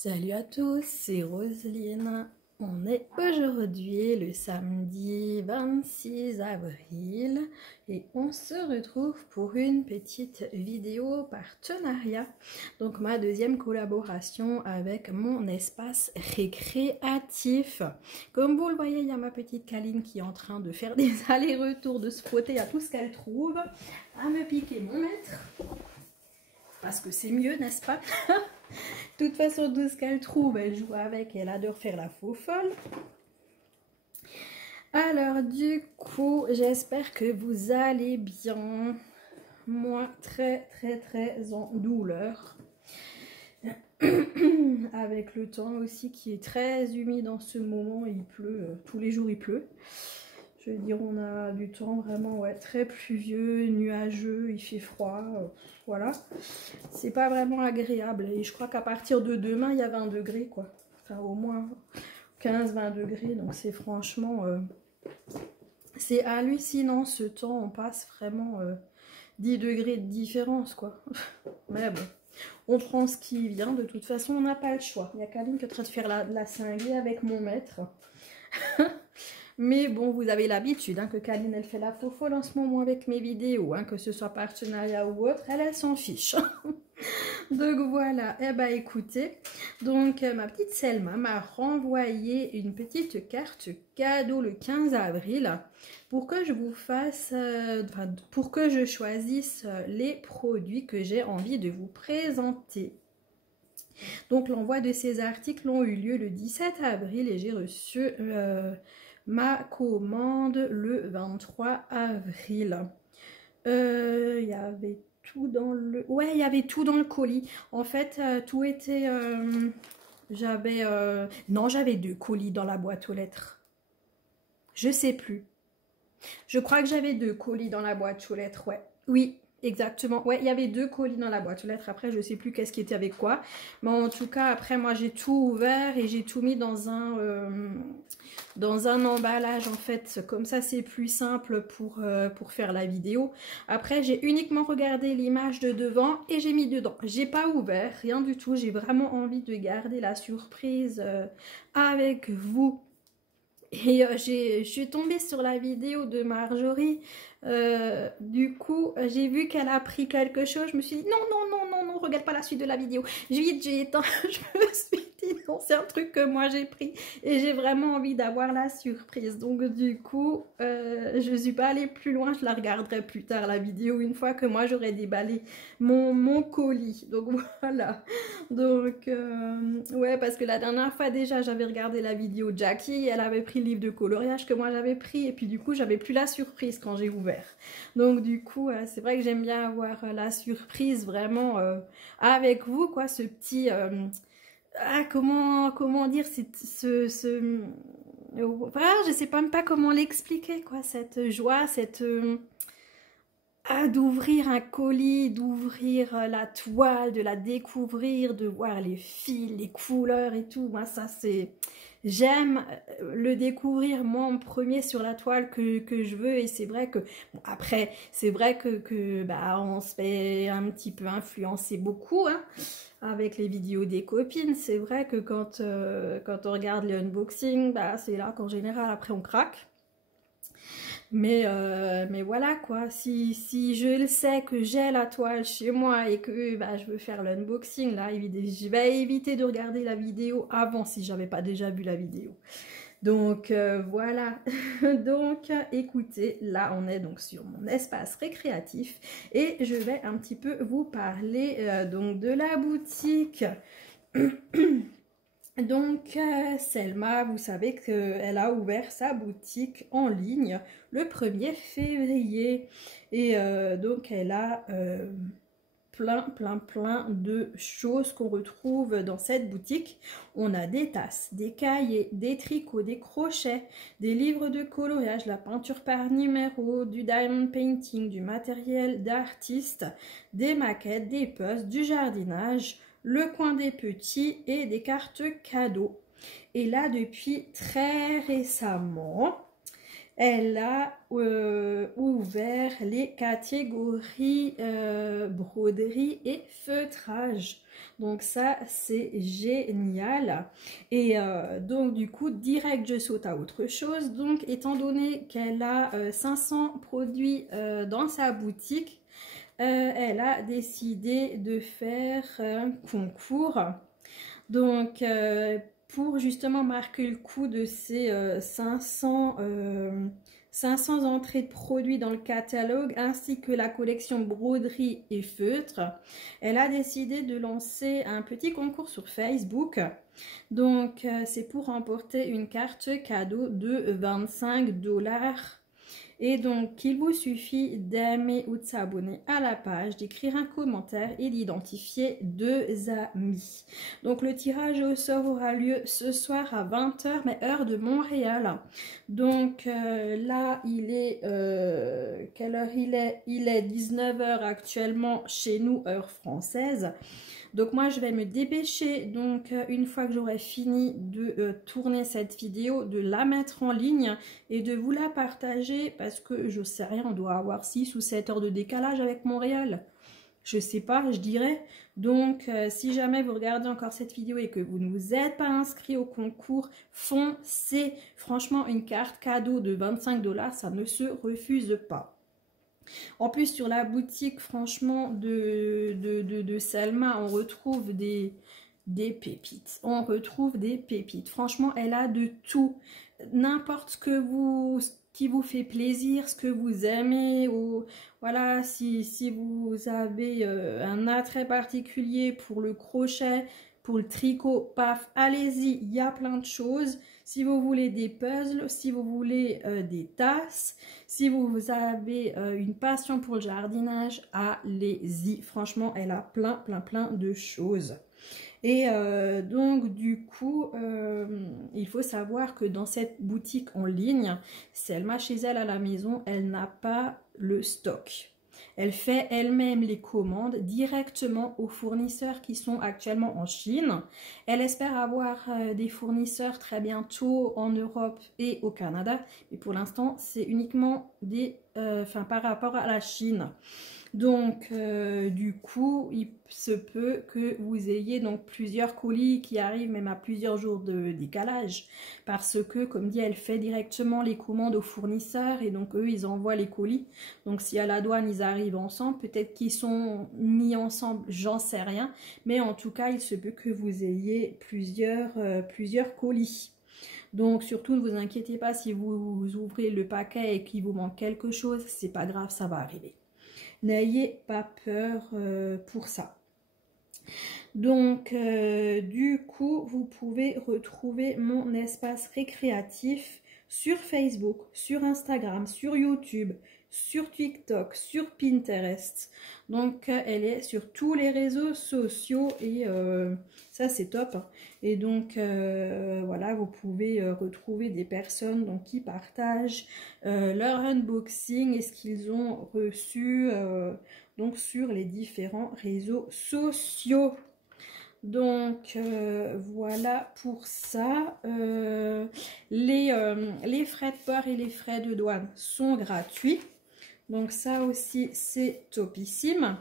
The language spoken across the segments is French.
Salut à tous, c'est Roselyne. On est aujourd'hui le samedi 26 avril et on se retrouve pour une petite vidéo partenariat. Donc ma deuxième collaboration avec mon espace récréatif. Comme vous le voyez, il y a ma petite Kaline qui est en train de faire des allers-retours, de se frotter à tout ce qu'elle trouve, à me piquer mon maître. Parce que c'est mieux, n'est-ce pas? De toute façon, tout ce qu'elle trouve, elle joue avec, elle adore faire la faux folle. Alors du coup, j'espère que vous allez bien. Moi, très en douleur. Avec le temps aussi qui est très humide en ce moment, il pleut, tous les jours il pleut. Je veux dire, on a du temps vraiment très pluvieux, nuageux, il fait froid, voilà. C'est pas vraiment agréable et je crois qu'à partir de demain, il y a 20 degrés quoi. Enfin au moins 15-20 degrés, donc c'est franchement... c'est hallucinant ce temps, on passe vraiment 10 degrés de différence quoi. Mais bon, on prend ce qui vient, de toute façon on n'a pas le choix. Il y a Kaline qui est en train de faire la cinglée avec mon maître. Mais bon, vous avez l'habitude que Kaline, elle fait la faux folle en ce moment avec mes vidéos, que ce soit partenariat ou autre, elle s'en fiche. Donc voilà, eh ben écoutez, donc ma petite Selma m'a renvoyé une petite carte cadeau le 15 avril pour que je vous fasse, pour que je choisisse les produits que j'ai envie de vous présenter. Donc l'envoi de ces articles ont eu lieu le 17 avril et j'ai reçu... ma commande le 23 avril. Il y avait tout dans le... Ouais, il y avait tout dans le colis. En fait, tout était... j'avais... Non, j'avais 2 colis dans la boîte aux lettres. Je sais plus. Je crois que j'avais 2 colis dans la boîte aux lettres, ouais. Oui, exactement. Ouais, il y avait 2 colis dans la boîte aux lettres. Après, je sais plus qu'est-ce qui était avec quoi. Mais en tout cas, après, moi, j'ai tout ouvert et j'ai tout mis dans un emballage, en fait. Comme ça, c'est plus simple pour faire la vidéo. Après, j'ai uniquement regardé l'image de devant et j'ai mis dedans. J'ai pas ouvert, rien du tout. J'ai vraiment envie de garder la surprise avec vous. Et je suis tombée sur la vidéo de Marjorie. Du coup, j'ai vu qu'elle a pris quelque chose. Je me suis dit non, regarde pas la suite de la vidéo. Vite, j'ai éteint. Je me suis dit non, c'est un truc que moi j'ai pris. Et j'ai vraiment envie d'avoir la surprise. Donc du coup, je suis pas allée plus loin. Je la regarderai plus tard, la vidéo, une fois que moi j'aurai déballé mon colis. Donc voilà. Donc ouais, parce que la dernière fois déjà, j'avais regardé la vidéo de Jackie. Elle avait pris le livre de coloriage que moi j'avais pris. Et puis du coup, j'avais plus la surprise quand j'ai ouvert. Donc du coup, c'est vrai que j'aime bien avoir la surprise vraiment avec vous, quoi, ce petit... comment dire, voilà, je sais même pas comment l'expliquer, quoi, cette joie, cette... d'ouvrir un colis, d'ouvrir la toile, de la découvrir, de voir les fils, les couleurs et tout. Moi, ça, c'est... J'aime le découvrir, moi, en premier sur la toile que je veux. Et c'est vrai que... Bon, après, c'est vrai que on se fait un petit peu influencer beaucoup, avec les vidéos des copines. C'est vrai que quand on regarde les unboxings, c'est là qu'en général, après, on craque. Mais voilà quoi, si je le sais que j'ai la toile chez moi et que je veux faire l'unboxing, là, je vais éviter de regarder la vidéo avant si j'avais pas déjà vu la vidéo. Donc voilà, donc écoutez, là on est donc sur mon espace récréatif et je vais un petit peu vous parler donc de la boutique. Donc Selma, vous savez qu'elle a ouvert sa boutique en ligne le 1er février et donc elle a plein de choses qu'on retrouve dans cette boutique. On a des tasses, des cahiers, des tricots, des crochets, des livres de coloriage, la peinture par numéro, du diamond painting, du matériel d'artiste, des maquettes, des puces, du jardinage, le coin des petits et des cartes cadeaux. Et là, depuis très récemment, elle a ouvert les catégories broderie et feutrage. Donc ça, c'est génial. Et donc du coup, direct, je saute à autre chose. Donc étant donné qu'elle a 500 produits dans sa boutique, elle a décidé de faire un concours. Donc pour justement marquer le coup de ces 500 entrées de produits dans le catalogue ainsi que la collection broderie et feutre, elle a décidé de lancer un petit concours sur Facebook. Donc c'est pour remporter une carte cadeau de 25 $. Et donc, il vous suffit d'aimer ou de s'abonner à la page, d'écrire un commentaire et d'identifier 2 amis. Donc, le tirage au sort aura lieu ce soir à 20 h, mais heure de Montréal. Donc, là, il est... quelle heure il est? Il est 19 h actuellement chez nous, heure française. Donc moi je vais me dépêcher, donc une fois que j'aurai fini de tourner cette vidéo, de la mettre en ligne et de vous la partager parce que je sais rien, on doit avoir 6 ou 7 heures de décalage avec Montréal. Je sais pas, je dirais. Donc si jamais vous regardez encore cette vidéo et que vous ne vous êtes pas inscrit au concours, foncez. Franchement, une carte cadeau de 25 $, ça ne se refuse pas. En plus, sur la boutique, franchement, de Selma, on retrouve des pépites. On retrouve des pépites. Franchement, elle a de tout. N'importe ce qui vous fait plaisir, ce que vous aimez, ou voilà, si vous avez un attrait particulier pour le crochet, pour le tricot, paf, allez-y, il y a plein de choses. Si vous voulez des puzzles, si vous voulez des tasses, si vous avez une passion pour le jardinage, allez-y. Franchement, elle a plein de choses. Et donc, du coup, il faut savoir que dans cette boutique en ligne, Selma, chez elle à la maison, elle n'a pas le stock. Elle fait elle-même les commandes directement aux fournisseurs qui sont actuellement en Chine. Elle espère avoir des fournisseurs très bientôt en Europe et au Canada. Mais pour l'instant, c'est uniquement par rapport à la Chine. Donc, du coup, il se peut que vous ayez donc plusieurs colis qui arrivent même à plusieurs jours de décalage. Parce que, comme dit, elle fait directement les commandes aux fournisseurs et donc eux, ils envoient les colis. Donc, si à la douane, ils arrivent ensemble, peut-être qu'ils sont mis ensemble, j'en sais rien. Mais en tout cas, il se peut que vous ayez plusieurs colis. Donc, surtout, ne vous inquiétez pas si vous ouvrez le paquet et qu'il vous manque quelque chose, c'est pas grave, ça va arriver. N'ayez pas peur pour ça. Donc, du coup, vous pouvez retrouver mon espace récréatif sur Facebook, sur Instagram, sur YouTube, sur TikTok, sur Pinterest. Donc, elle est sur tous les réseaux sociaux et ça, c'est top. Et donc, voilà, vous pouvez retrouver des personnes donc, qui partagent leur unboxing et ce qu'ils ont reçu donc, sur les différents réseaux sociaux. Donc voilà pour ça. Les frais de port et les frais de douane sont gratuits. Donc ça aussi c'est topissime.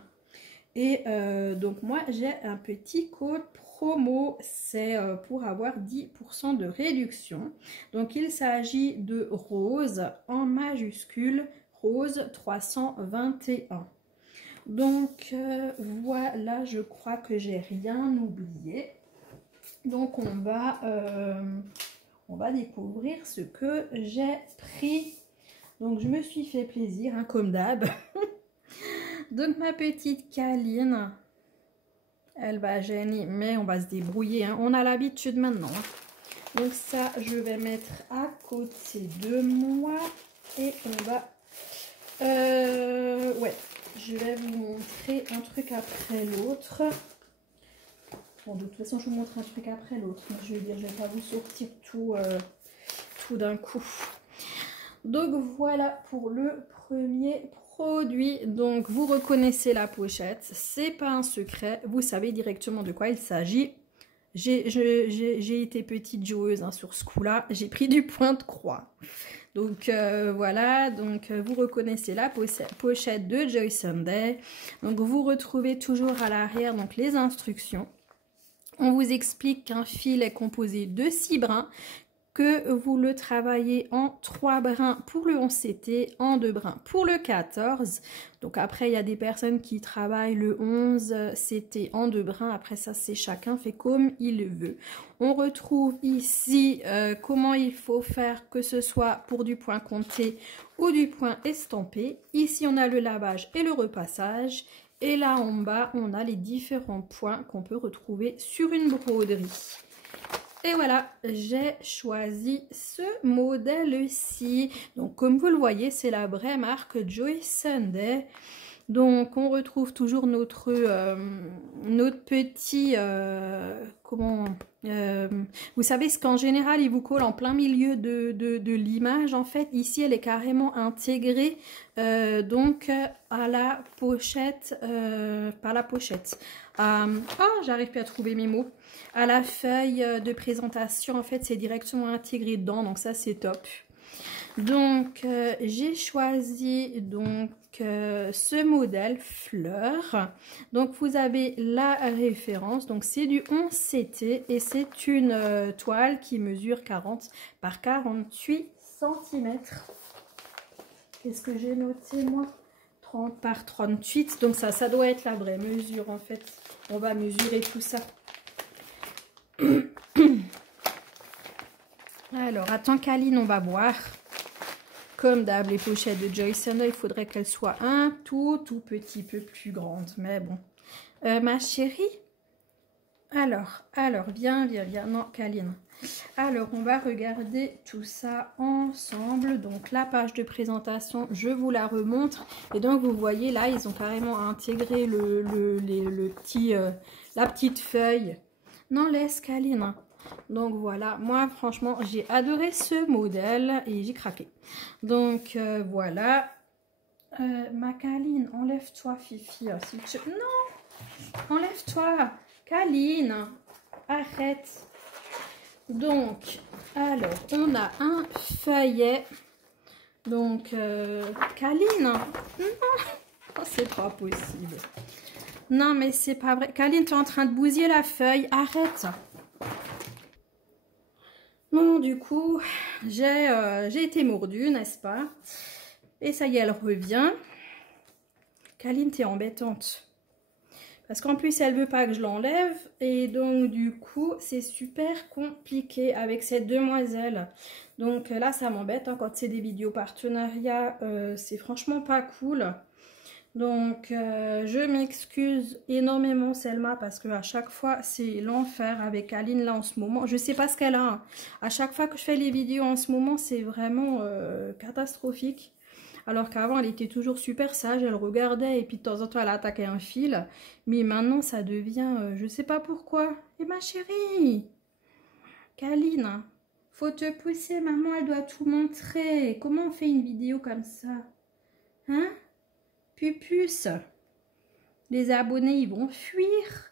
Et donc moi j'ai un petit code promo, c'est pour avoir 10% de réduction. Donc il s'agit de Rose en majuscule, Rose 321. Donc voilà, je crois que j'ai rien oublié. Donc on va découvrir ce que j'ai pris. Donc je me suis fait plaisir, hein, comme d'hab. Donc ma petite Kaline, elle va gêner, mais on va se débrouiller. Hein. On a l'habitude maintenant. Hein. Donc ça, je vais mettre à côté de moi. Et on va... ouais. Je vais vous montrer un truc après l'autre. Bon, de toute façon, je vous montre un truc après l'autre. Je veux dire, je ne vais pas vous sortir tout d'un coup. Donc, voilà pour le premier produit. Donc, vous reconnaissez la pochette. C'est pas un secret. Vous savez directement de quoi il s'agit. j'ai été petite joueuse hein, sur ce coup-là. J'ai pris du point de croix. Donc voilà, donc vous reconnaissez la pochette de Joy Sunday. Donc vous retrouvez toujours à l'arrière donc les instructions. On vous explique qu'un fil est composé de 6 brins, que vous le travaillez en 3 brins pour le 11 CT, en 2 brins pour le 14. Donc après, il y a des personnes qui travaillent le 11 CT en 2 brins. Après ça, c'est chacun fait comme il le veut. On retrouve ici comment il faut faire, que ce soit pour du point compté ou du point estampé. Ici, on a le lavage et le repassage. Et là en bas, on a les différents points qu'on peut retrouver sur une broderie. Et voilà, j'ai choisi ce modèle-ci. Donc, comme vous le voyez, c'est la vraie marque Joy Sunday. Donc, on retrouve toujours notre petit... vous savez, ce qu'en général, il vous colle en plein milieu de l'image. En fait, ici, elle est carrément intégrée donc à la pochette, par la pochette. Oh, j'arrive plus à trouver mes mots. À la feuille de présentation, en fait, c'est directement intégré dedans. Donc, ça, c'est top. Donc, j'ai choisi donc ce modèle fleur. Donc, vous avez la référence. Donc, c'est du 11 CT et c'est une toile qui mesure 40 par 48 cm. Qu'est-ce que j'ai noté, moi? 30 par 38. Donc, ça doit être la vraie mesure, en fait. On va mesurer tout ça. Alors, attends qu'Aline, on va voir. Comme d'hab, les pochettes de Joy Sunday, il faudrait qu'elles soient un tout petit peu plus grandes. Mais bon. Ma chérie. Alors, viens. Non, Kaline. Alors, on va regarder tout ça ensemble. Donc, la page de présentation, je vous la remontre. Et donc, vous voyez, là, ils ont carrément intégré la petite feuille. Non, laisse, Kaline. Donc voilà, moi franchement j'ai adoré ce modèle et j'ai craqué. Donc voilà. Ma Kaline, enlève-toi Fifi. Non, enlève-toi. Kaline, arrête. Donc, alors, on a un feuillet. Donc, Kaline, non, c'est pas possible. Non, mais c'est pas vrai. Kaline, tu es en train de bousiller la feuille. Arrête. Bon, du coup, j'ai été mordue, n'est-ce pas? Et ça y est, elle revient. Kaline, t'es embêtante. Parce qu'en plus, elle veut pas que je l'enlève. Et donc, du coup, c'est super compliqué avec cette demoiselle. Donc là, ça m'embête. Hein, quand c'est des vidéos partenariats, c'est franchement pas cool. Donc, je m'excuse énormément Selma parce que à chaque fois, c'est l'enfer avec Aline là en ce moment. Je sais pas ce qu'elle a. Hein. À chaque fois que je fais les vidéos en ce moment, c'est vraiment catastrophique. Alors qu'avant, elle était toujours super sage, elle regardait et puis de temps en temps, elle attaquait un fil. Mais maintenant, ça devient, je sais pas pourquoi. Et ma chérie, Kaline, faut te pousser, maman, elle doit tout montrer. Comment on fait une vidéo comme ça? Hein? Pupus, les abonnés, ils vont fuir.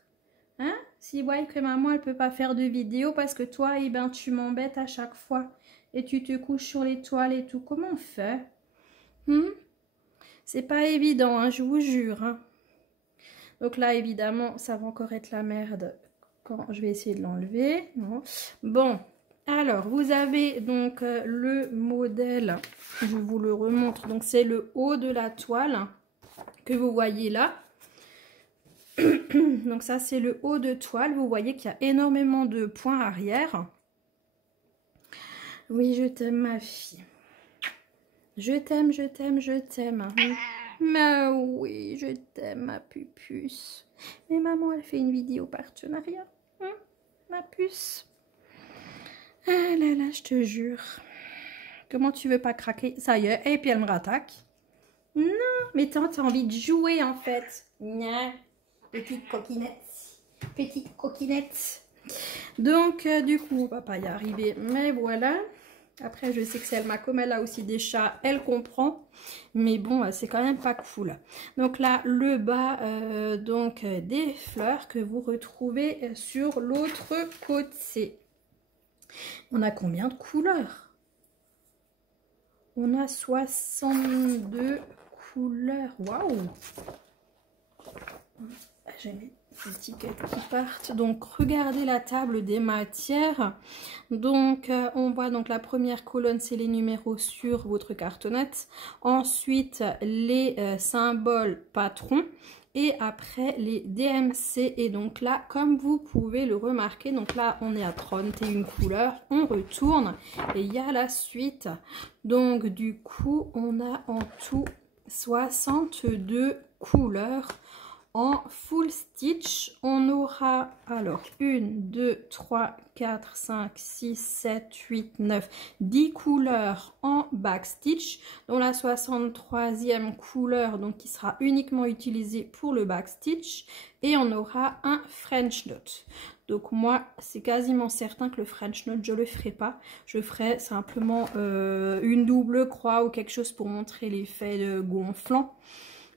Hein? S'ils voient que maman, elle peut pas faire de vidéo parce que toi, eh ben, tu m'embêtes à chaque fois. Et tu te couches sur les toiles et tout. Comment on fait? C'est pas évident, hein, je vous jure. Hein. Donc là, évidemment, ça va encore être la merde quand je vais essayer de l'enlever. Bon, alors, vous avez donc le modèle. Je vous le remontre. Donc, c'est le haut de la toile que vous voyez là. Donc ça c'est le haut de toile, vous voyez qu'il y a énormément de points arrière. Oui, je t'aime ma fille. Je t'aime, je t'aime, je t'aime. Mais oui, je t'aime ma pupus. Mais maman, elle fait une vidéo partenariat. Hein, ma puce. Ah là là, je te jure. Comment tu veux pas craquer? Ça y est, et puis elle me rattaque. Non, mais t'as envie de jouer en fait. Non, petite coquinette. Petite coquinette. Donc, du coup, on va pas y arriver. Mais voilà. Après, je sais que Selma, comme elle a aussi des chats, elle comprend. Mais bon, c'est quand même pas cool. Donc là, le bas donc des fleurs que vous retrouvez sur l'autre côté. On a combien de couleurs? On a 62 couleurs. Waouh! J'ai mis des étiquettes qui partent. Donc, regardez la table des matières. Donc, on voit donc la première colonne, c'est les numéros sur votre cartonnette. Ensuite, les symboles patrons. Et après, les DMC. Et donc là, comme vous pouvez le remarquer, donc là, on est à 31 couleurs. On retourne et il y a la suite. Donc, du coup, on a en tout 62 couleurs. En full stitch, on aura alors 1, 2, 3, 4, 5, 6, 7, 8, 9, 10 couleurs en back stitch, dont la 63e couleur donc qui sera uniquement utilisée pour le back stitch, et on aura un French knot. Donc moi, c'est quasiment certain que le French knot, je le ferai pas. Je ferai simplement une double croix ou quelque chose pour montrer l'effet gonflant.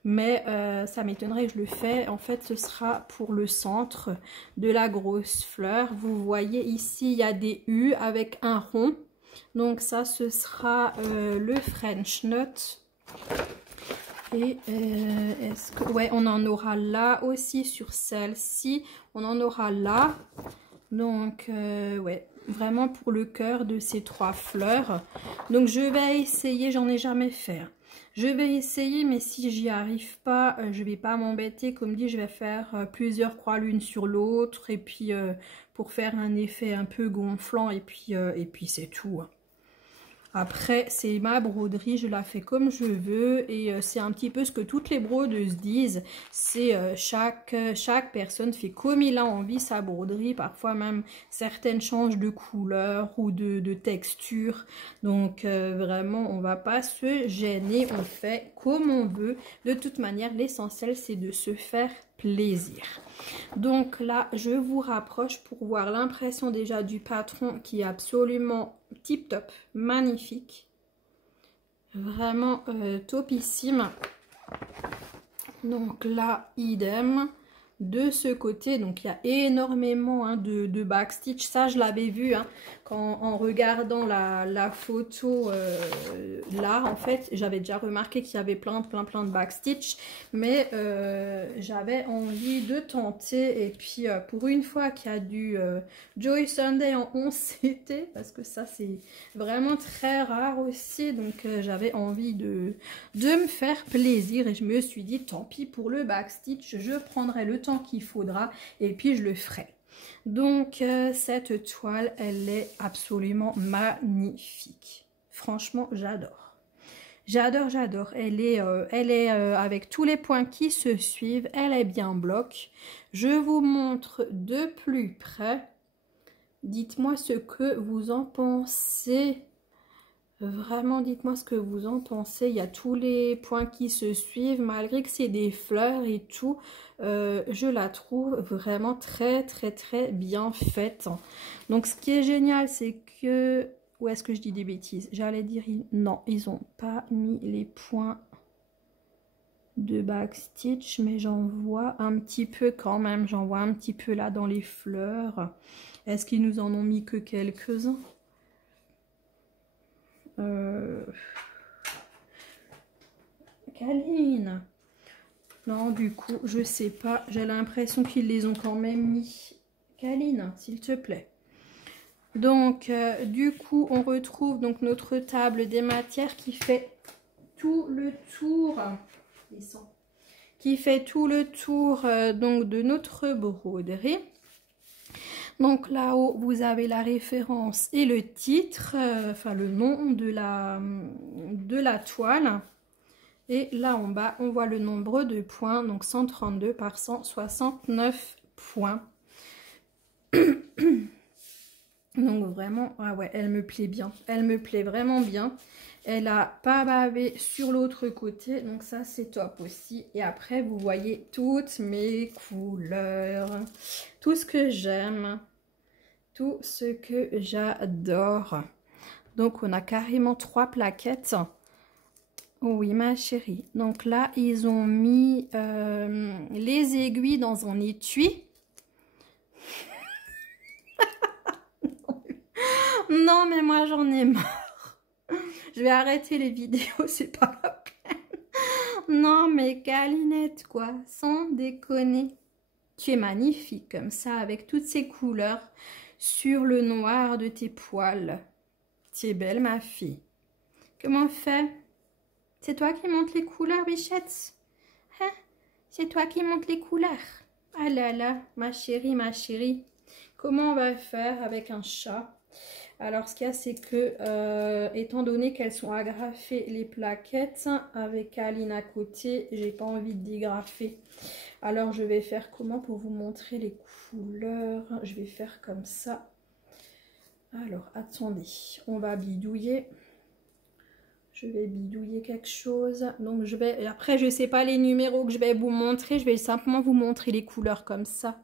Mais ça m'étonnerait que je le fais. En fait, ce sera pour le centre de la grosse fleur. Vous voyez ici, il y a des U avec un rond. Donc ça, ce sera le French knot. Et est-ce que... Ouais, on en aura là aussi sur celle-ci. On en aura là. Donc, ouais, vraiment pour le cœur de ces 3 fleurs. Donc, je vais essayer, j'en ai jamais fait. Je vais essayer, mais si j'y arrive pas, je vais pas m'embêter. Comme dit, je vais faire plusieurs croix l'une sur l'autre. Et puis, pour faire un effet un peu gonflant. Et puis c'est tout. Après, c'est ma broderie, je la fais comme je veux. Et c'est un petit peu ce que toutes les brodeuses disent. C'est chaque personne fait comme il a envie sa broderie. Parfois même, certaines changent de couleur ou de texture. Donc, vraiment, on va pas se gêner. On fait comme on veut. De toute manière, l'essentiel, c'est de se faire plaisir. Donc là, je vous rapproche pour voir l'impression déjà du patron qui est absolument tip top, magnifique. Vraiment topissime. Donc là, idem. De ce côté, donc il y a énormément de backstitch. Ça, je l'avais vu en regardant la photo là. En fait, j'avais déjà remarqué qu'il y avait plein de backstitch. Mais j'avais envie de tenter. Et puis, pour une fois qu'il y a du Joy Sunday en 11 CT, parce que ça, c'est vraiment très rare aussi. Donc, j'avais envie de me faire plaisir. Et je me suis dit, tant pis pour le backstitch, je prendrai le temps qu'il faudra et puis je le ferai. Donc cette toile, elle est absolument magnifique. Franchement, j'adore. J'adore, j'adore. Elle est avec tous les points qui se suivent. Elle est bien bloc. Je vous montre de plus près. Dites-moi ce que vous en pensez. Vraiment, dites-moi ce que vous en pensez. Il y a tous les points qui se suivent. Malgré que c'est des fleurs et tout, je la trouve vraiment très bien faite. Donc, ce qui est génial, c'est que... Où est-ce que je dis des bêtises? J'allais dire... Non, ils n'ont pas mis les points de backstitch, mais j'en vois un petit peu quand même. J'en vois un petit peu là dans les fleurs. Est-ce qu'ils nous en ont mis que quelques-uns? Caline. Non, du coup, je sais pas. J'ai l'impression qu'ils les ont quand même mis. Caline, s'il te plaît. Donc, du coup, on retrouve donc notre table des matières qui fait tout le tour. Qui fait tout le tour donc de notre broderie. Donc là-haut, vous avez la référence et le titre, enfin le nom de la toile. Et là en bas, on voit le nombre de points, donc 132 par 169 points. Donc vraiment, ah ouais, elle me plaît bien. Elle me plaît vraiment bien. Elle a pas bavé sur l'autre côté, donc ça c'est top aussi. Et après, vous voyez toutes mes couleurs, tout ce que j'aime. Tout ce que j'adore. Donc, on a carrément 3 plaquettes. Oui, ma chérie. Donc là, ils ont mis les aiguilles dans un étui. Non, mais moi, j'en ai marre. Je vais arrêter les vidéos, c'est pas la peine. Non, mais Calinette, quoi. Sans déconner. Tu es magnifique comme ça, avec toutes ces couleurs sur le noir de tes poils. Tu es belle, ma fille. Comment on fait? C'est toi qui montes les couleurs, bichette? Hein? C'est toi qui montes les couleurs? Ah là là, ma chérie, ma chérie. Comment on va faire avec un chat? Alors, ce qu'il y a, c'est que, étant donné qu'elles sont agrafées, les plaquettes, avec Aline à côté, j'ai pas envie de dégrafer. Alors, je vais faire comment pour vous montrer les couleurs? Je vais faire comme ça. Alors, attendez, on va bidouiller. Je vais bidouiller quelque chose. Donc, je vais... Après, je ne sais pas les numéros que je vais vous montrer. Je vais simplement vous montrer les couleurs comme ça.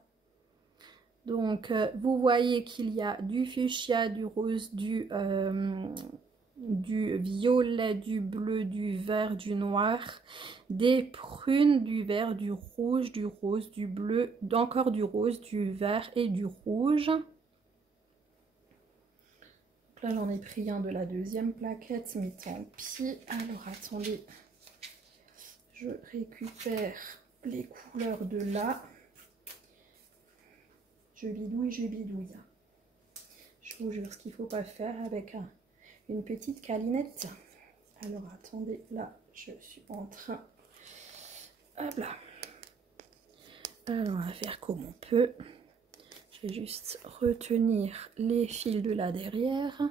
Donc, vous voyez qu'il y a du fuchsia, du rose, du violet, du bleu, du vert, du noir, des prunes, du vert, du rouge, du rose, du bleu, encore du rose, du vert et du rouge. Là, j'en ai pris un de la deuxième plaquette, mais tant pis. Alors, attendez. Je récupère les couleurs de là. Je bidouille, je bidouille. Je vous jure, ce qu'il ne faut pas faire avec une petite Calinette. Alors, attendez. Là, je suis en train... Hop là. Alors, on va faire comme on peut. Je vais juste retenir les fils de là derrière.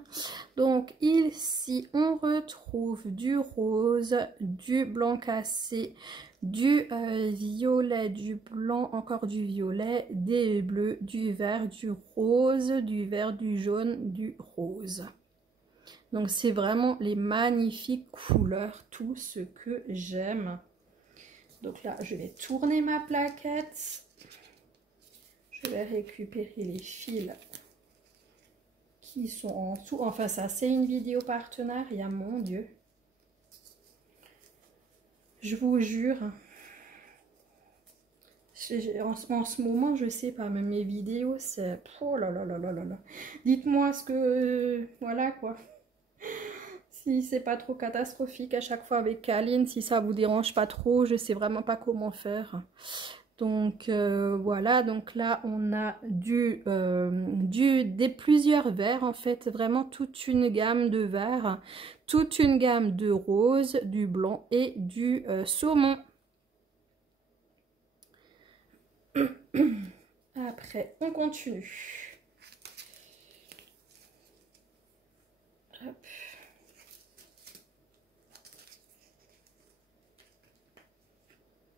Donc ici on retrouve du rose, du blanc cassé, du violet, du blanc, encore du violet, des bleus, du vert, du rose, du vert, du jaune, du rose. Donc c'est vraiment les magnifiques couleurs, tout ce que j'aime. Donc là je vais tourner ma plaquette. Je vais récupérer les fils qui sont en dessous. Enfin, ça, c'est une vidéo partenariat, mon Dieu. Je vous jure. En ce moment, je sais pas, mais mes vidéos, c'est... Oh là là là là là là. Dites-moi ce que... voilà, quoi. Si c'est pas trop catastrophique à chaque fois avec Aline, si ça vous dérange pas trop, je sais vraiment pas comment faire. Donc voilà, donc là on a plusieurs verts en fait, vraiment toute une gamme de verts, toute une gamme de rose, du blanc et du saumon. Après on continue. Hop.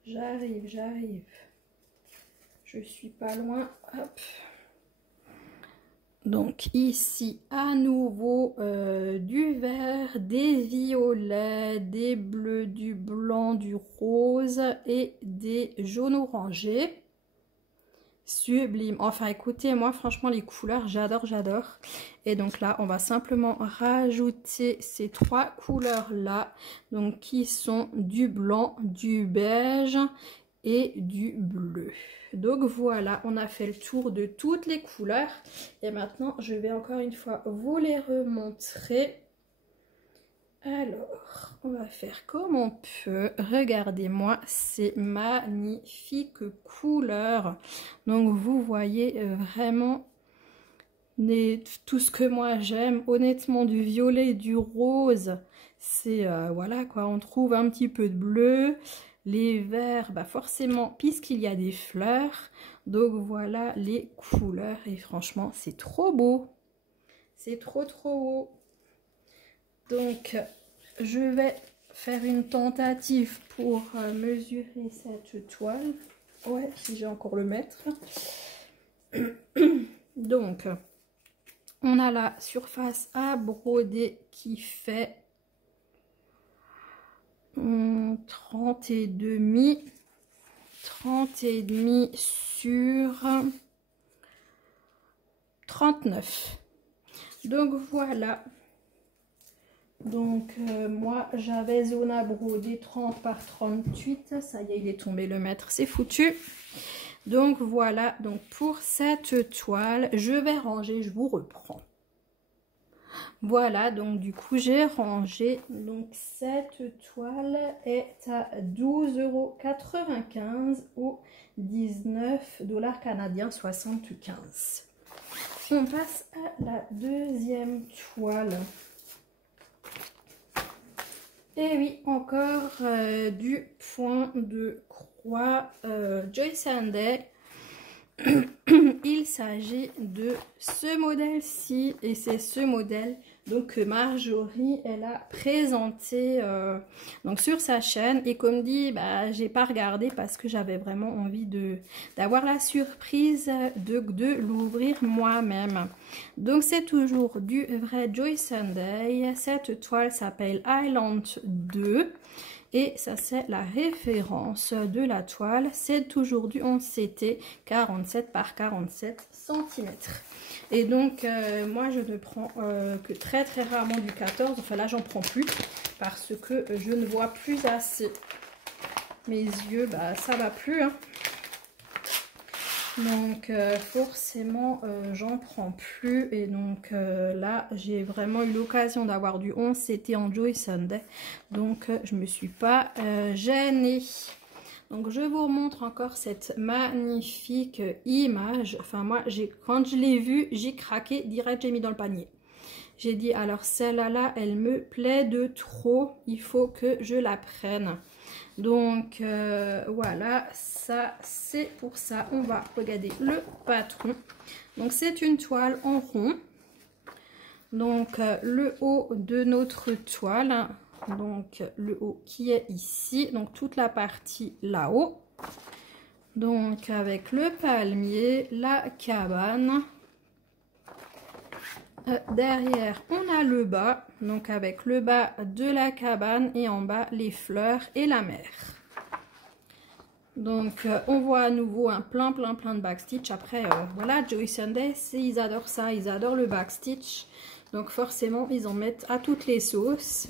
J'arrive, j'arrive. Je suis pas loin. Hop. Donc ici à nouveau du vert, des violets, des bleus, du blanc, du rose et des jaunes orangés. Sublime. Enfin écoutez, moi franchement les couleurs j'adore, j'adore. Et donc là on va simplement rajouter ces 3 couleurs là. Donc qui sont du blanc, du beige et du bleu. Donc voilà, on a fait le tour de toutes les couleurs. Et maintenant, je vais encore une fois vous les remontrer. Alors, on va faire comme on peut. Regardez-moi ces magnifiques couleurs. Donc vous voyez vraiment tout ce que moi j'aime. Honnêtement, du violet et du rose. C'est, voilà quoi, on trouve un petit peu de bleu. Les verts, bah forcément, puisqu'il y a des fleurs. Donc voilà les couleurs. Et franchement, c'est trop beau. C'est trop beau. Donc, je vais faire une tentative pour mesurer cette toile. Ouais, si j'ai encore le mètre. Donc, on a la surface à broder qui fait 30 et demi sur 39. Donc voilà, Donc moi j'avais Zona brodé 30 par 38, ça y est il est tombé le mètre, c'est foutu. Donc voilà, donc pour cette toile, je vais ranger, je vous reprends. Voilà, donc du coup j'ai rangé, donc cette toile est à 12,95 € ou 19 $ canadiens 75. On passe à la deuxième toile. Et oui, encore du point de croix Joyce & Day. Il s'agit de ce modèle-ci et c'est ce modèle donc que Marjorie elle a présenté donc sur sa chaîne, et comme dit bah, j'ai pas regardé parce que j'avais vraiment envie d'avoir la surprise de l'ouvrir moi-même. Donc c'est toujours du vrai Joyce & Day. Cette toile s'appelle Island 2. Et ça c'est la référence de la toile, c'est toujours du 11 CT 47 par 47 cm. Et donc moi je ne prends que très rarement du 14, enfin là j'en prends plus parce que je ne vois plus assez. Mes yeux, bah ça va plus hein. Donc forcément j'en prends plus, et donc là j'ai vraiment eu l'occasion d'avoir du 11 CT en Joyce & Day, donc je me suis pas gênée. Donc je vous remontre encore cette magnifique image. Enfin moi quand je l'ai vue j'ai craqué direct, j'ai mis dans le panier. J'ai dit alors celle-là elle me plaît de trop, il faut que je la prenne. Donc voilà, ça c'est pour ça. On va regarder le patron. Donc c'est une toile en rond. Donc le haut de notre toile, donc le haut qui est ici, donc toute la partie là-haut. Donc avec le palmier, la cabane. Derrière on a le bas, donc avec le bas de la cabane, et en bas les fleurs et la mer. Donc on voit à nouveau un plein de backstitch. Après voilà, Joyce & Day ils adorent ça, ils adorent le backstitch, donc forcément ils en mettent à toutes les sauces.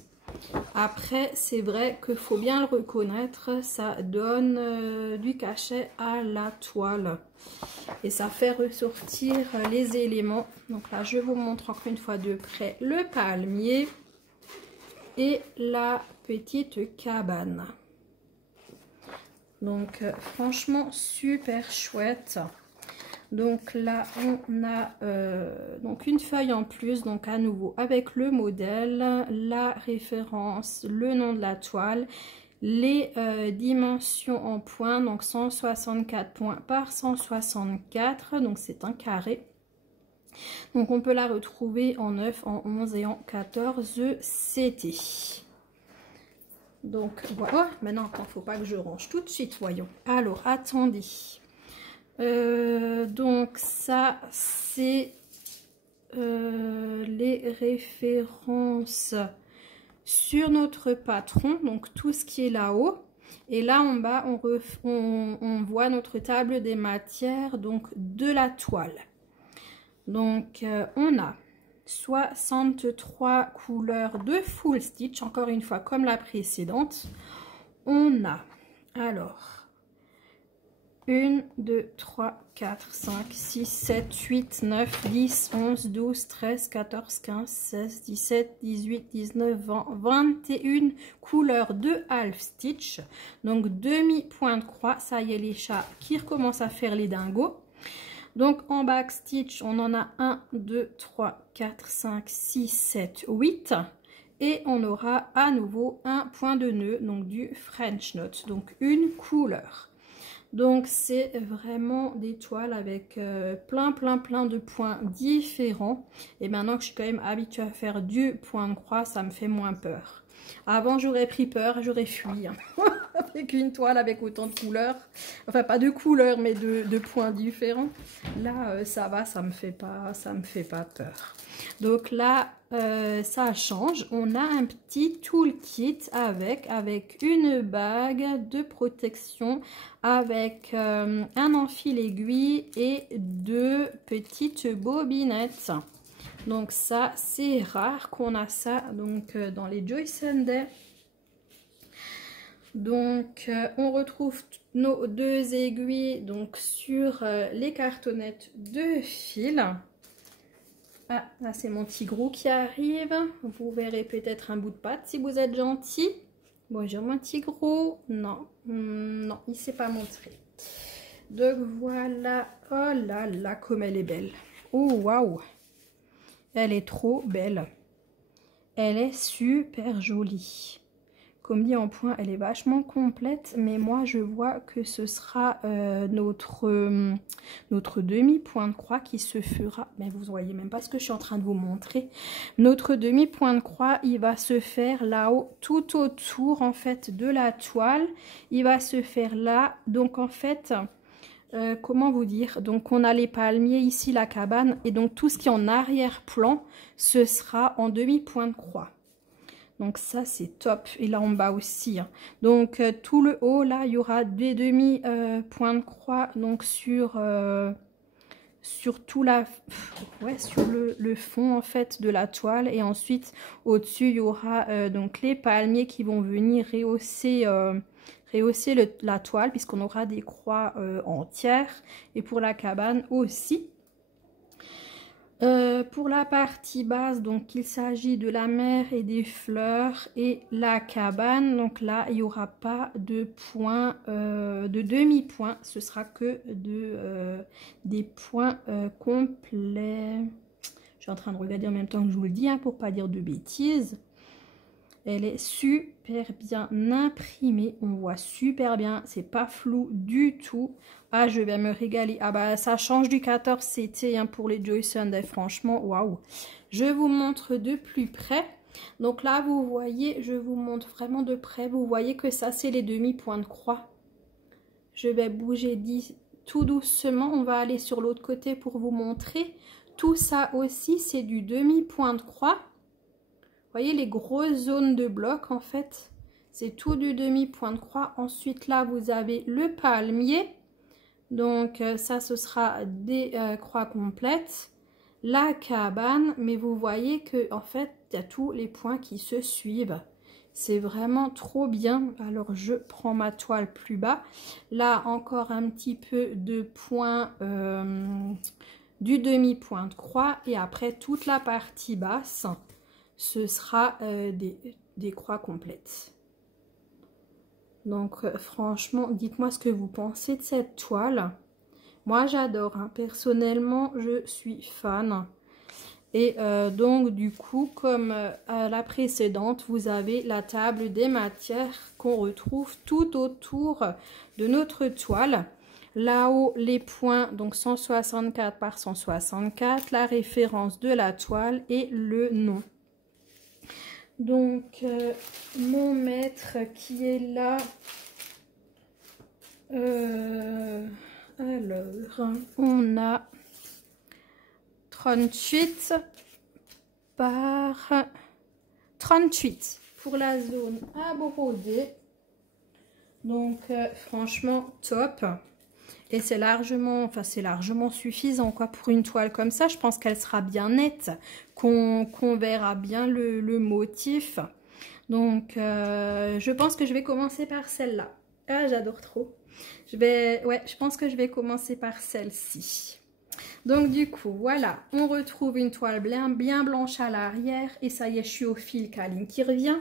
Après c'est vrai qu'il faut bien le reconnaître, ça donne du cachet à la toile et ça fait ressortir les éléments. Donc là je vous montre encore une fois de près le palmier et la petite cabane. Donc franchement super chouette. Donc là on a donc une feuille en plus, donc à nouveau avec le modèle, la référence, le nom de la toile, les dimensions en points, donc 164 points par 164, donc c'est un carré. Donc on peut la retrouver en 9, en 11 et en 14 CT. Donc voilà, maintenant il ne faut pas que je range tout de suite, voyons. Alors attendez, donc ça c'est les références sur notre patron, donc tout ce qui est là-haut. Et là en bas on voit notre table des matières, donc de la toile. Donc on a 63 couleurs de full stitch, encore une fois comme la précédente. On a alors 1, 2, 3, 4, 5, 6, 7, 8, 9, 10, 11, 12, 13, 14, 15, 16, 17, 18, 19, 20, 21 couleurs de half stitch. Donc demi point de croix, ça y est les chats qui recommencent à faire les dingos. Donc en back stitch, on en a 1, 2, 3, 4, 5, 6, 7, 8. Et on aura à nouveau un point de nœud, donc du French knot, donc une couleur. Donc c'est vraiment des toiles avec plein de points différents. Et maintenant que je suis quand même habituée à faire du point de croix, ça me fait moins peur. Avant j'aurais pris peur, j'aurais fui. Avec une toile avec autant de couleurs, enfin pas de couleurs mais de points différents. Là ça va, ça me fait pas peur. Donc là ça change, on a un petit toolkit avec une bague de protection, avec un enfil aiguille et 2 petites bobinettes. Donc ça, c'est rare qu'on a ça donc dans les Joy Sunday. Donc on retrouve nos 2 aiguilles donc sur les cartonnettes de fil. Ah, là c'est mon petit gros qui arrive. Vous verrez peut-être un bout de patte si vous êtes gentil. Bonjour mon petit gros. Non, non, il ne s'est pas montré. Donc voilà. Oh là là, comme elle est belle. Oh waouh. Elle est trop belle. Elle est super jolie. Comme dit en point, elle est vachement complète, mais moi je vois que ce sera notre demi-point de croix qui se fera. Mais vous voyez même pas ce que je suis en train de vous montrer. Notre demi-point de croix, il va se faire là-haut, tout autour en fait de la toile. Il va se faire là. Donc en fait, comment vous dire? Donc on a les palmiers ici, la cabane, et donc tout ce qui est en arrière-plan, ce sera en demi-point de croix. Donc ça c'est top. Et là en bas aussi. Hein. Donc tout le haut là, il y aura des demi points de croix donc sur tout sur le fond en fait de la toile. Et ensuite au-dessus il y aura donc les palmiers qui vont venir rehausser la toile puisqu'on aura des croix entières. Et pour la cabane aussi. Pour la partie basse, donc il s'agit de la mer et des fleurs et la cabane. Donc là, il n'y aura pas de points, de demi-points. Ce sera que des points complets. Je suis en train de regarder en même temps que je vous le dis, hein, pour pas dire de bêtises. Elle est super bien imprimée, on voit super bien, c'est pas flou du tout. Ah, je vais me régaler. Ah bah ça change du 14 CT hein, pour les Joy Sunday, franchement, waouh. Je vous montre de plus près. Donc là, vous voyez, je vous montre vraiment de près. Vous voyez que ça, c'est les demi-points de croix. Je vais bouger tout doucement. On va aller sur l'autre côté pour vous montrer. Tout ça aussi, c'est du demi-point de croix. Vous voyez les grosses zones de bloc en fait, c'est tout du demi-point de croix. Ensuite là vous avez le palmier, donc ça ce sera des croix complètes. La cabane, mais vous voyez que en fait il y a tous les points qui se suivent. C'est vraiment trop bien. Alors je prends ma toile plus bas. Là encore un petit peu de points du demi-point de croix et après toute la partie basse. Ce sera des croix complètes. Donc franchement, dites-moi ce que vous pensez de cette toile. Moi j'adore, hein. Personnellement je suis fan. Et donc du coup, comme à la précédente, vous avez la table des matières qu'on retrouve tout autour de notre toile. Là-haut, les points, donc 164 par 164, la référence de la toile et le nom. Donc, mon maître qui est là, alors, on a 38 par 38 pour la zone à broder. Donc, franchement, top. Et c'est largement suffisant quoi pour une toile comme ça. Je pense qu'elle sera bien nette, qu'on verra bien le motif. Donc, je pense que je vais commencer par celle-là. Ah, j'adore trop. Je pense que je vais commencer par celle-ci. Donc, du coup, voilà. On retrouve une toile bien blanche à l'arrière. Et ça y est, je suis au fil Kaline qui revient.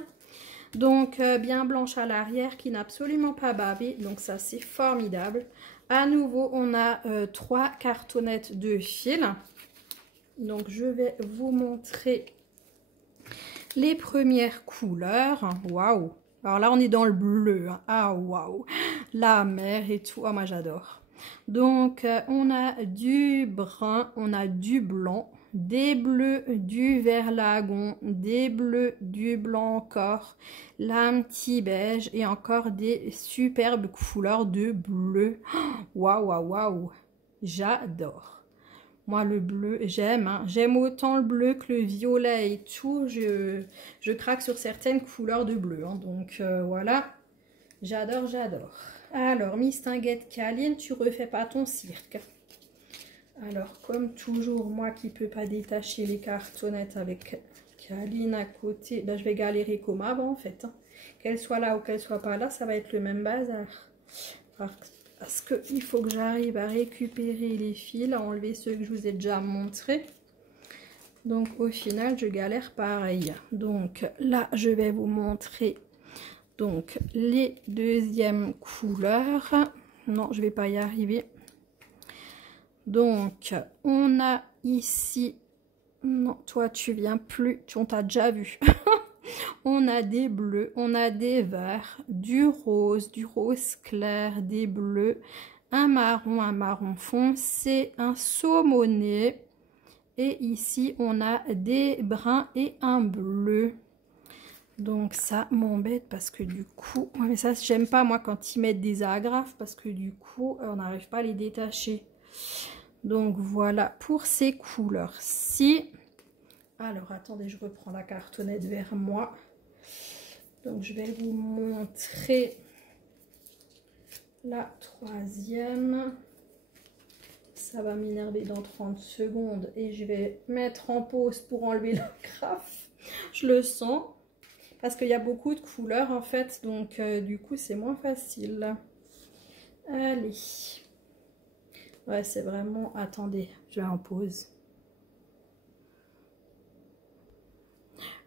Donc, bien blanche à l'arrière, qui n'a absolument pas bavé. Donc, ça, c'est formidable. À nouveau, on a 3 cartonnettes de fil. Donc, je vais vous montrer les premières couleurs. Waouh! Alors là, on est dans le bleu. Hein. Ah, waouh! La mer et tout. Ah, moi, j'adore. Donc, on a du brun, on a du blanc, des bleus, du vert lagon, des bleus, du blanc encore, là un petit beige et encore des superbes couleurs de bleu. Waouh, waouh, waouh! J'adore. Moi, le bleu, j'aime. Hein. J'aime autant le bleu que le violet et tout. Je craque sur certaines couleurs de bleu. Hein. Donc, voilà. J'adore, j'adore. Alors, Miss Tinguette Kaline, tu refais pas ton cirque. Alors, comme toujours, moi qui ne peux pas détacher les cartonnettes avec Caline à côté, ben, je vais galérer comme avant en fait. Hein. Qu'elle soit là ou qu'elle soit pas là, ça va être le même bazar. Parce qu'il faut que j'arrive à récupérer les fils, à enlever ceux que je vous ai déjà montrés. Donc au final, je galère pareil. Donc là, je vais vous montrer donc les deuxièmes couleurs. Non, je vais pas y arriver. Donc on a ici, non, toi tu viens plus, on t'a déjà vu. On a des bleus, on a des verts, du rose clair, des bleus, un marron foncé, un saumoné. Et ici, on a des bruns et un bleu. Donc ça m'embête parce que du coup... Ouais, mais ça, j'aime pas moi quand ils mettent des agrafes parce que du coup, on n'arrive pas à les détacher. Donc voilà pour ces couleurs-ci. Alors attendez, je reprends la cartonnette vers moi. Donc je vais vous montrer la troisième. Ça va m'énerver dans 30 secondes et je vais mettre en pause pour enlever l'agrafe. Je le sens parce qu'il y a beaucoup de couleurs en fait, donc du coup c'est moins facile. Allez. Ouais, c'est vraiment... Attendez, je vais en pause.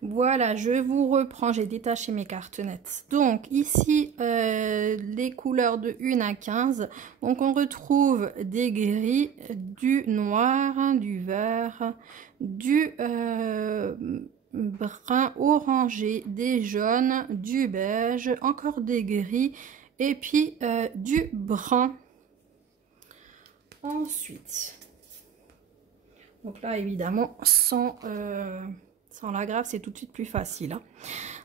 Voilà, je vous reprends, j'ai détaché mes cartonnettes. Donc ici, les couleurs de 1 à 15. Donc on retrouve des gris, du noir, du vert, du brun orangé, des jaunes, du beige, encore des gris et puis du brun. Ensuite, donc là évidemment sans l'agrafe, c'est tout de suite plus facile. Hein.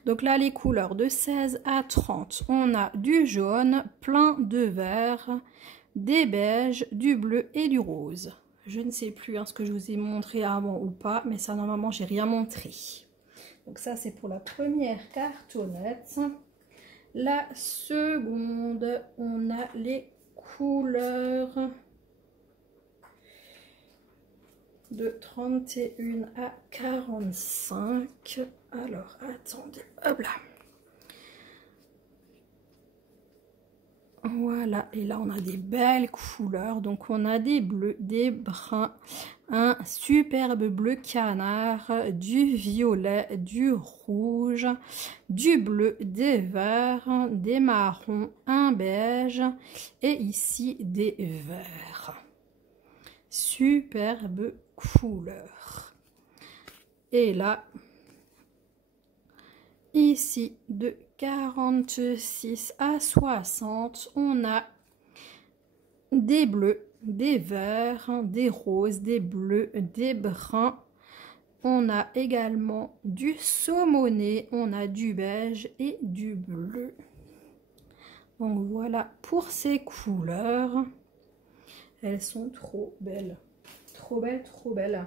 Donc là, les couleurs de 16 à 30, on a du jaune, plein de vert, des beiges, du bleu et du rose. Je ne sais plus hein, ce que je vous ai montré avant ou pas, mais ça, normalement, j'ai rien montré. Donc ça, c'est pour la première cartonnette. La seconde, on a les couleurs... de 31 à 45. Alors, attendez, hop là. Voilà, et là, on a des belles couleurs. Donc, on a des bleus, des bruns, un superbe bleu canard, du violet, du rouge, du bleu, des verts, des marrons, un beige et ici, des verts. Superbe couleur. Et là, ici, de 46 à 60, on a des bleus, des verts, des roses, des bleus, des bruns. On a également du saumoné, on a du beige et du bleu. Donc voilà pour ces couleurs. Elles sont trop belles. Trop belles, trop belles.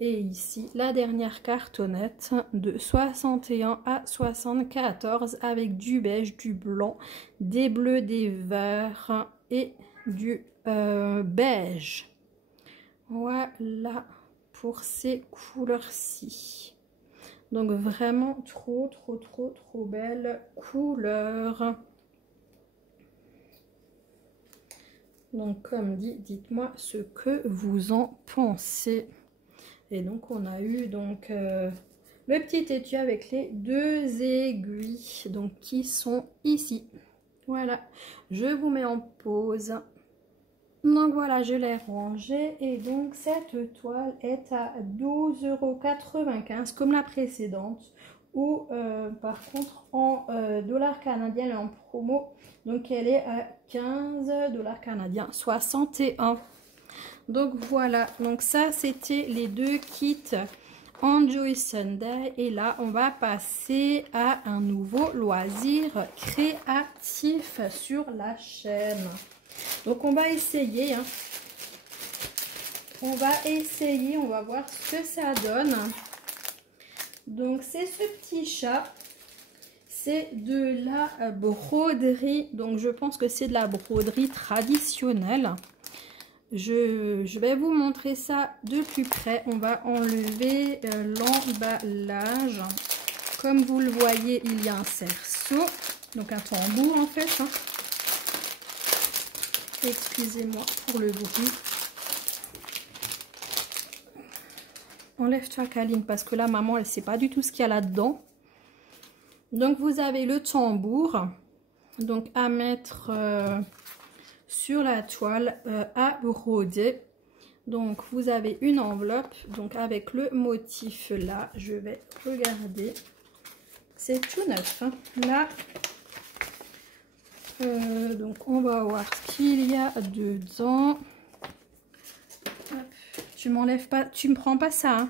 Et ici, la dernière cartonnette de 61 à 74 avec du beige, du blanc, des bleus, des verts et du beige. Voilà pour ces couleurs-ci. Donc vraiment trop, trop, trop, trop belles couleurs. Donc comme dit, dites-moi ce que vous en pensez. Et donc on a eu donc le petit étui avec les 2 aiguilles donc qui sont ici. Voilà, je vous mets en pause. Donc voilà, je l'ai rangé et donc cette toile est à 12,95 € comme la précédente. Ou par contre en dollars canadiens, elle est en promo. Donc elle est à 15 $ canadiens, 61. Donc voilà, donc ça c'était les 2 kits Enjoy Sunday. Et là on va passer à un nouveau loisir créatif sur la chaîne. Donc on va essayer, hein. On va essayer, on va voir ce que ça donne. Donc c'est ce petit chat. C'est de la broderie, donc je pense que c'est de la broderie traditionnelle. je vais vous montrer ça de plus près. On va enlever l'emballage. Comme vous le voyez, il y a un cerceau, donc un tambour en fait. Hein. Excusez-moi pour le bruit. Enlève-toi, Kaline, parce que là, maman, elle ne sait pas du tout ce qu'il y a là-dedans. Donc, vous avez le tambour, donc à mettre sur la toile à broder. Donc, vous avez une enveloppe, donc avec le motif là. Je vais regarder. C'est tout neuf. Hein. Là, donc, on va voir ce qu'il y a dedans. Hop. Tu m'enlèves pas, tu me prends pas ça. Hein.